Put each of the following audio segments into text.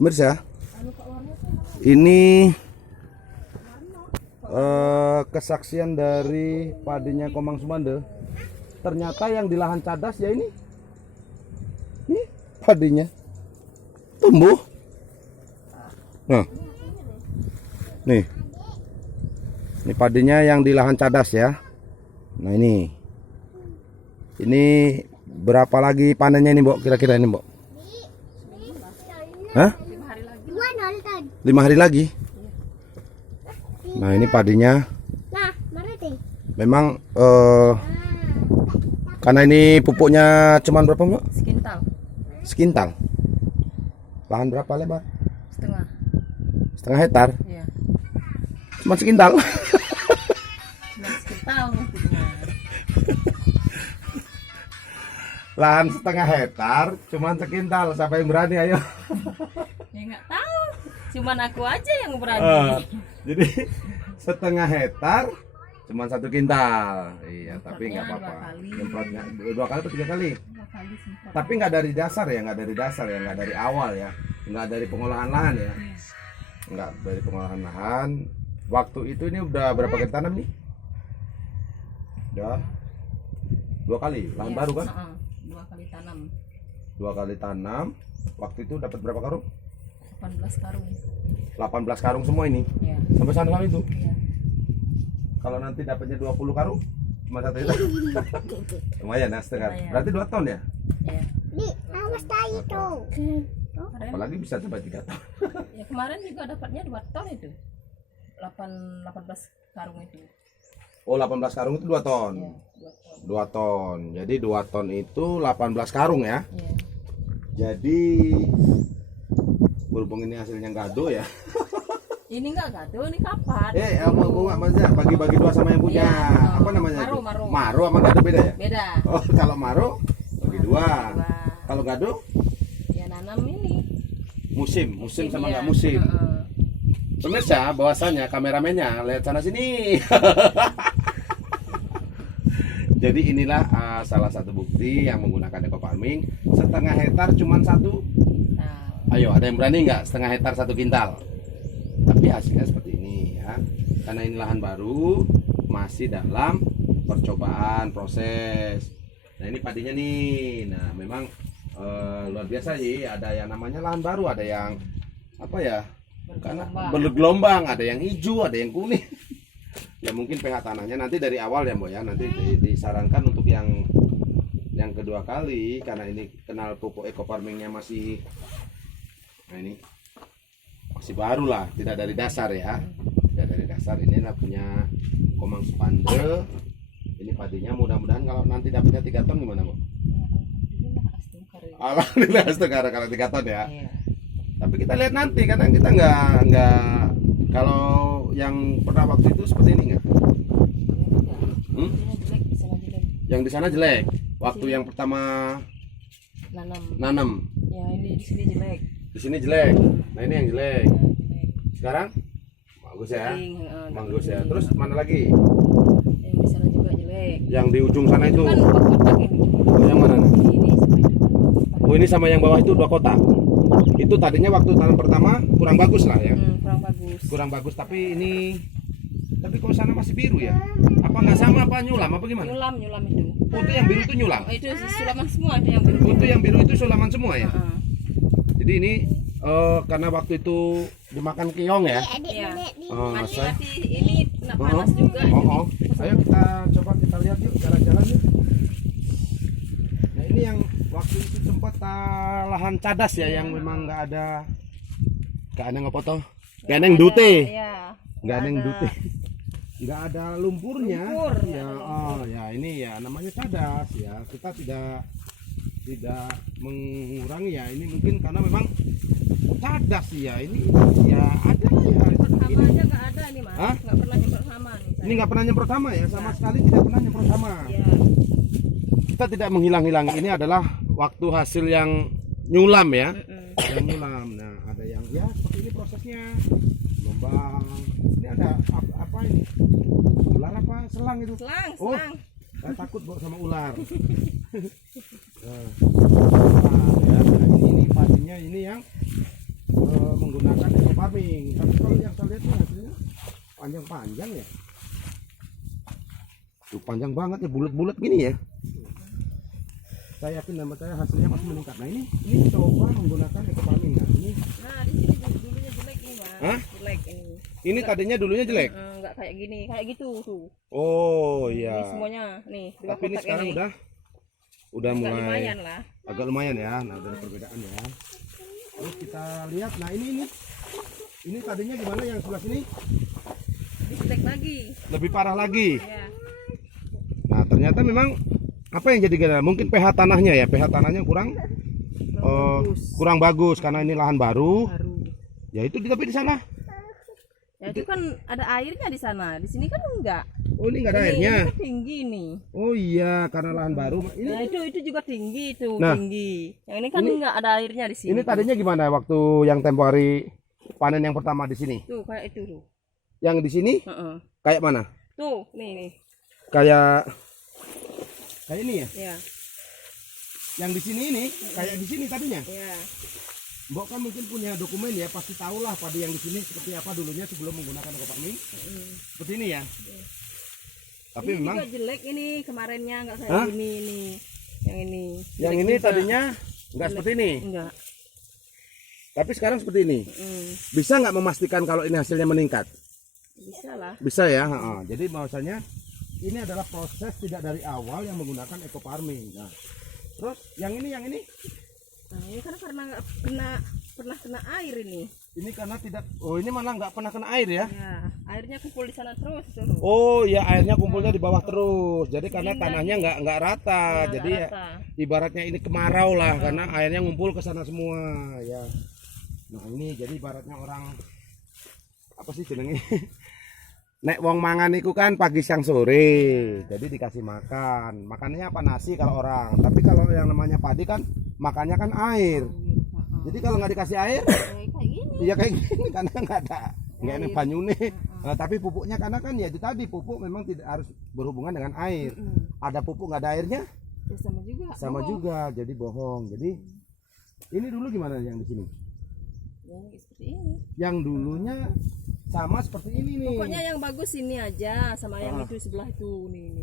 Pemirsa, ini kesaksian dari padinya Komang Sumande. Ternyata yang di lahan cadas ya ini padinya tumbuh. Nah, nih padinya yang di lahan cadas ya. Nah ini berapa lagi panennya ini, Mbok? Kira-kira ini, Mbok? Hah? 5 hari lagi. Nah ini padinya. Memang karena ini pupuknya cuman berapa, Mbak? Sekintal. Lahan berapa lebar? Setengah hektar. Iya. Cuma sekintal. Cuma sekintal. Lahan setengah hektar, cuman sekintal. Siapa yang berani, ayo? Ya nggak tahu. Cuman aku aja yang berani. Jadi setengah hektar, cuman 1 kintal. Iya, tapi nggak apa-apa. Nyemprotnya 2 kali atau 3 kali? 2 kali semprot. Tapi nggak dari dasar ya, nggak dari awal ya, nggak dari pengolahan lahan ya, nggak dari pengolahan lahan. Waktu itu ini udah berapa kali tanam nih? Udah 2 kali lahan baru kan? 2 kali tanam. 2 kali tanam. Waktu itu dapat berapa karung? 18 karung. 18 karung semua ini. Iya. Sampai sana kali itu. Iya. Kalau nanti dapatnya 20 karung, cuma 1 itu. Lumayan ya, setengah. Lumayan. Berarti 2 ton ya? Iya. Awas tayo tuh. Apalagi bisa sampai 3 ton. Ya kemarin juga dapatnya 2 ton itu. 18 karung itu. Oh, 18 karung itu 2 ton. Iya, 2 ton. 2 ton. Jadi 2 ton itu 18 karung ya. Iya. Jadi berhubung ini hasilnya gado ya. Ini enggak gaduh, ini kapan? Mau nggak maksudnya bagi-bagi 2 sama yang punya. Iya, Apa namanya? Maro, itu? maro. Maro sama gado beda ya? Beda. Oh, kalau maro bagi 2. Dua. Kalau gado Ya nanam ini. musim sama Iya. nggak musim. Heeh. Pemirsa, bahwasannya kameramennya lihat sana sini. Jadi inilah salah satu bukti yang menggunakan eco farming. Setengah hektar cuman 1. Nah, Ayo, ada yang berani nggak setengah hektar 1 kintal? Tapi hasilnya seperti ini ya. Karena ini lahan baru, masih dalam percobaan proses. Nah ini padinya nih. Nah memang luar biasa sih. Ada yang namanya lahan baru, ada yang apa ya? Karena bergelombang, ada yang hijau, ada yang kuning. Ya mungkin pH tanahnya nanti dari awal ya, Mbak ya. Nanti disarankan untuk yang kedua kali, karena ini kenal pupuk eco farmingnya masih, nah ini masih baru lah, tidak dari dasar ya, tidak dari dasar. Ini lah punya Komang Sumande. Ini padinya mudah-mudahan kalau nanti dapatnya 3 ton gimana, Bu? Alhamdulillah setengah kalau 3 ton ya. iya. Tapi kita lihat nanti, karena kita nggak kalau yang pernah waktu itu seperti ini nggak? Jelek, di sana jelek. Yang di sana jelek. Waktu yang pertama nanam. Ya ini di sini jelek. Di sini jelek. Nah ini yang jelek. Ya, jelek. Sekarang bagus ya. Kering, Bagus ya. Terus mana lagi? yang di sana juga jelek. Yang di ujung sana itu. Kan kotak ini. Oh, yang mana? Ini sama itu. Oh ini sama yang bawah itu 2 kotak. Itu tadinya waktu tanam pertama kurang bagus lah ya. Kurang bagus. Kurang bagus, tapi ini kok sana masih biru ya? Apa nggak sama, apa nyulam apa gimana? Nyulam itu. Oh, itu yang biru itu nyulam. Oh, itu sulaman semua ada yang biru. Oh, itu yang biru itu sulaman semua ya. Heeh. Jadi ini karena waktu itu dimakan keong ya. Iya. Oh, saya. Nanti ini kena panas juga. Oh. Ayo kita coba kita lihat yuk, jalan-jalan yuk. Nah ini yang waktu itu sempat lahan cadas ya, yang memang nggak ada ngepoto, nggak ada yang dute, Iya. nggak ada yang dute, nggak ada lumpurnya. Lumpur, Ya, oh ya ini ya namanya cadas ya. Kita tidak mengurangi ya, ini mungkin karena memang cadas ya, ini ya ada ya. Sama aja nggak ada nih mas. Hah? Nggak pernah nyemprot sama nih. Ini nggak pernah nyemprot sama ya, sama sekali tidak pernah nyemprot sama. Iya. Kita tidak menghilang-hilangi, ini adalah waktu hasil yang nyulam ya. Yang nyulam. Nah ada yang ya seperti ini prosesnya, gelombang. Ini ada apa ini, ular apa selang itu? Selang. Oh, saya takut bawa sama ular. Nah, ya, ini padinya ini yang farming. Tapi kalau yang saya lihat ini hasilnya panjang-panjang ya. Tuh panjang banget ya, bulat-bulat gini ya. Saya yakin dan percaya hasilnya pasti meningkat. Nah ini coba menggunakan eco farming. Nah ini. Nah di sini dulunya jelek ini Bang. Hah? Jelek ini. Ini tadinya dulunya jelek. Enggak kayak gini, kayak gitu tuh. Oh Ini iya. semuanya nih dua Tapi ini kotak sekarang ini. udah Agak mulai lumayan lah. agak lumayan ya. Nah ada perbedaan ya. Terus kita lihat. Nah ini tadinya gimana yang sebelah sini? Ini jelek lagi. Lebih parah lagi. Ya. Nah ternyata memang apa yang jadi ganda? Mungkin pH tanahnya ya, pH tanahnya kurang bagus karena ini lahan baru. Ya itu tapi di sana. Ya itu kan ada airnya di sana. Di sini kan enggak. Oh ini nggak ada airnya. Ini kan tinggi nih. Oh iya karena lahan baru. Ini Nah itu juga tinggi itu Nah, tinggi. Yang ini kan enggak ada airnya di sini. ini tadinya gimana waktu yang tempo hari panen yang pertama di sini? Tuh kayak itu tuh. Yang di sini Heeh. kayak mana? Tuh nih. Kayak ini ya. Ya. Yang di sini ini kayak di sini tadinya. Ya. Mbok kan mungkin punya dokumen ya, pasti tahu lah padi yang di sini seperti apa dulunya sebelum menggunakan eco farming. Seperti ini ya. Tapi Ini memang juga jelek ini kemarinnya enggak kayak Hah? gini ini. Yang ini. yang Jelek ini juga. tadinya nggak seperti ini, Enggak. tapi sekarang seperti ini. Bisa nggak memastikan kalau ini hasilnya meningkat? Bisa lah. Bisa ya. Jadi bahwasanya ini adalah proses tidak dari awal yang menggunakan eco farming. Nah, terus yang ini Nah, ini kan karena nggak pernah kena air ini. ini karena tidak. Oh ini malah nggak pernah kena air ya. Ya, airnya kumpul di sana terus tuh. Oh ya airnya kumpulnya di bawah terus. Jadi karena tanahnya nggak rata. Ya, Jadi nggak ya, rata. ibaratnya ini kemarau lah karena airnya ngumpul ke sana semua ya. Nah ini jadi ibaratnya orang apa sih jenenge? Nek wong mangan iku kan pagi siang sore. Jadi dikasih makan. Makannya apa nasi kalau orang. Tapi kalau yang namanya padi kan makannya kan air. Jadi kalau nggak dikasih air Kayak gini. ya kayak gini karena nggak ada banyune. Nah, tapi pupuknya karena kan ya itu tadi pupuk memang tidak harus berhubungan dengan air. Ada pupuk nggak ada airnya Ya, sama juga. sama bohong. juga jadi bohong. Jadi ini dulu gimana yang di sini? Ya, seperti ini. Yang dulunya sama seperti ini nih. Pokoknya yang bagus ini aja sama yang itu sebelah itu nih.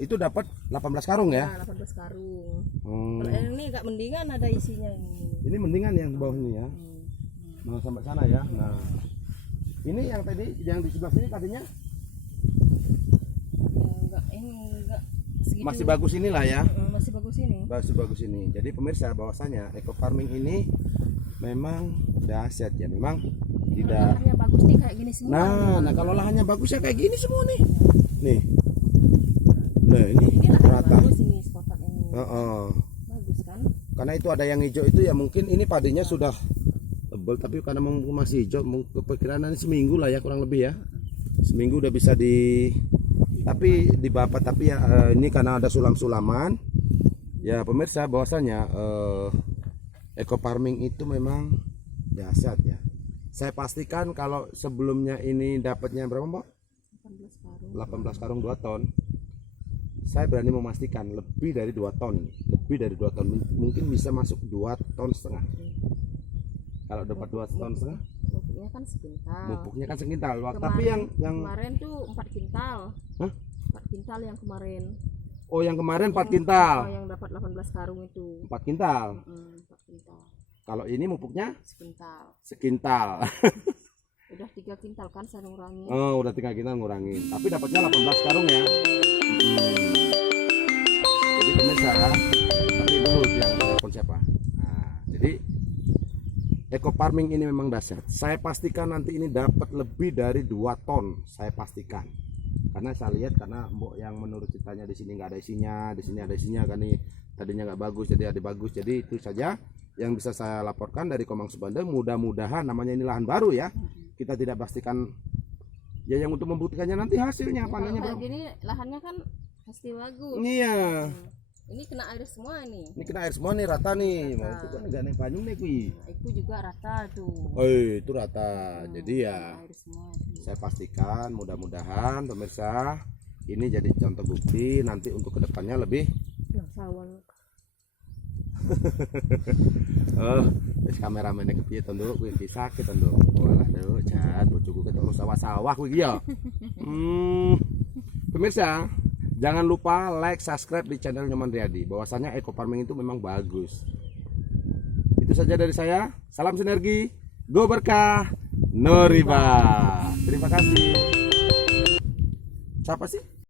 Itu dapat 18 karung ya. Nah, 18 karung. Hmm. Kalau yang ini agak mendingan ada isinya ini. Ini mendingan yang di bawah ini ya. Nah, sampai sana ya. Nah, ini yang tadi yang di sebelah sini tadinya Enggak segitu. masih bagus inilah ya. Masih bagus ini. Masih bagus ini. Jadi pemirsa bahwasanya eco farming ini memang dahsyat ya. Memang tidak. Lahannya bagus nih kayak gini semua. Nah kalau lahannya bagus ya kayak gini semua nih. Nih. Nah ini Ini lahan rata. bagus ini kotak ini. Bagus kan? Karena itu ada yang hijau itu ya mungkin ini padinya sudah tebal tapi karena masih hijau kepikiran nanti seminggu lah ya kurang lebih ya. Seminggu udah bisa tapi dibabat tapi ya ini karena ada sulam-sulaman. Ya pemirsa bahwasanya eco farming itu memang dahsyat ya. Saya pastikan kalau sebelumnya ini dapatnya berapa Mbak? 18 karung 2 ton. Saya berani memastikan lebih dari 2 ton. Lebih dari 2 ton. Mungkin bisa masuk 2 ton setengah. Kalau dapat 2 ton setengah, Pupuknya kan sekintal. pupuknya kan sekintal. Kemarin, Tapi yang kemarin tuh 4 kintal. Hah? 4 kintal yang kemarin. Oh yang kemarin 4 kintal. Yang dapat 18 karung itu. 4 kintal. 4 kintal. Kalau ini pupuknya Sekintal. sekintal. Udah 3 kintal kan saya ngurangi. Oh, udah 3 kintal ngurangin. Tapi dapatnya 18 karung ya. Jadi pemirsa, tapi dulu yang telepon siapa? Nah, jadi eco farming ini memang dahsyat. Saya pastikan nanti ini dapat lebih dari 2 ton, saya pastikan. Karena saya lihat karena mbok yang menurut ceritanya di sini nggak ada isinya, di sini ada isinya kan nih. Tadinya nggak bagus jadi ada bagus. Jadi itu saja yang bisa saya laporkan dari Komang Subanda. Mudah-mudahan namanya ini lahan baru ya. Kita tidak pastikan ya yang untuk membuktikannya nanti hasilnya panennya Kayak berapa. gini lahannya kan pasti bagus. Iya. Ini kena air semua ini. Ini kena air semua nih rata nih. Rata. Mau itu kan enggak nih Banyung nih kui. Itu juga rata tuh. Oh, itu rata. Jadi ya Kena air semua tuh. saya pastikan mudah-mudahan pemirsa ini jadi contoh bukti nanti untuk kedepannya lebih Yang sawal. oh Wis kameramennya kepiye to, Nduk? Kuwi bisa sakit to, Nduk. Walah, Nduk, jan bojoku ketemu sawah-sawah kuwi ya. Pemirsa, jangan lupa like, subscribe di channel Nyoman Riyadi. Bahwasanya eco farming itu memang bagus. Itu saja dari saya. Salam sinergi, go berkah, no riba. Terima kasih. Siapa sih?